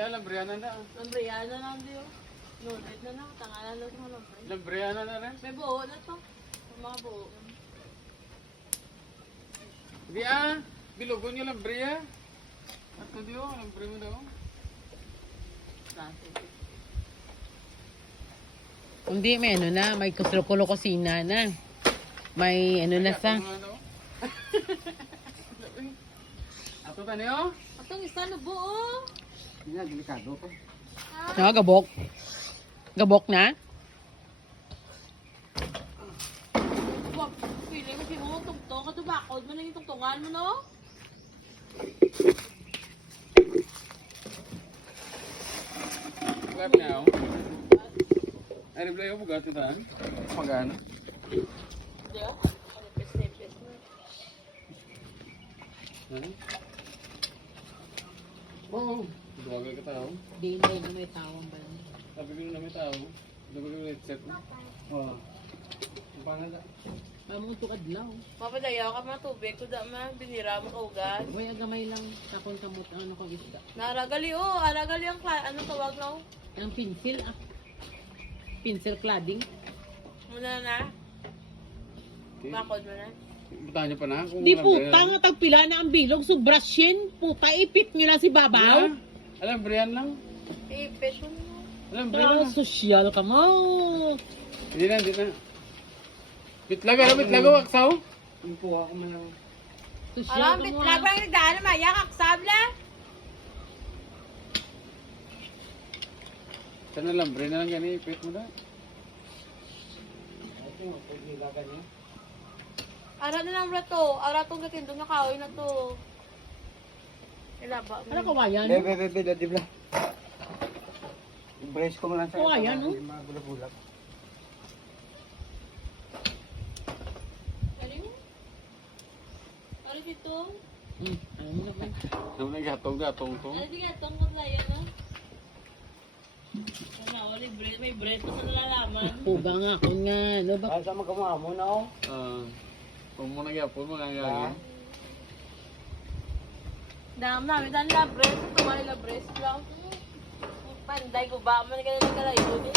Yan, lambriana na. Lambriana na diyo. Noted na na. Tangalan lang sa lambre. Lambriana na rin. May buo na to. May mga buo. Di bilugon yung lambria. Ato diyo, lambria mo daw. Hindi, may ano na, may kulo kusina na. May ano na sa... Ato ka niyo? Atong isa na buo. Hindi na, delikado ko. Gabok. Gabok na? Wag, pili mo mo tugtong. Katubakod mo lang yung tugtungan mo, no? Bugat niya ako. Ay, reply ako, bugat ito taan. Magana. Diyo? Nipis mo. Oo. Duwagal ka tao. Di na yun, may tawang ba? Sabi ko na may tao. Duwagal ko na check mo. Oo. Ang pangalan. Pamong tukad lang. Mapadayaw ka mga tubig. Kuda ma, binira mo kaugat. Uy, agamay lang. Takon kamot ano kong isda. Naragali aragali ang anong tawag na Ang pencil Pencil cladding. Muna na. Okay. Bakod mo na. Butahan niyo pa na. Kung Di walang puta brand. nga tagpila na ang bilog. Sobras yan. Puta, ipit nyo na si Babaw. Alam, Brian lang. Ipis mo na. Alam, Brian Pero lang. sosyal ka mo. Hindi na, hindi na. Bitlaga, waksaw. Impuha ko man lang. Sosyal Alam, ka mo. bitlag ba yung daan na mayak? Aksabla? Sana lang, Brian na lang yan, ipit mo na. Ara na lang rato. Ara tong gatindong na kaoy na to. Ilaba mo. Ano kawayan? Bebe, di ba? Brace ko mo lang sa Kawayan, no? mga bulak-bulak. Ano mo? Ano dito? Ano mo na ba? Ano na gatong to? Ano di nga tong kutlayan no? Ano, may bread pa sa nalalaman. Puga nga ako nga. Ano ba? Ay, sa magkama mo na oh. Kung mo nagyapon mo nga gagawin. Dam namin dan la bread. Tumay la bread lang. Panday ko ba? Man ka na kalayo ni.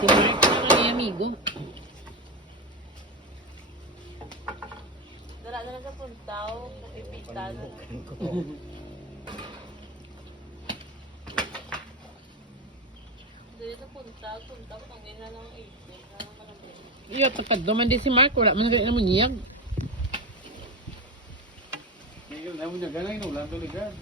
Si Mark na kami amigo. Dala na lang sa puntaw. Pipita na. Dito puntaw. Pang ganyan lang ang ipit. Iyo, tapad naman din si Mark. Wala man rin naman niyag. Ngayon, ayaw mo niya ganang inulan, tuligan.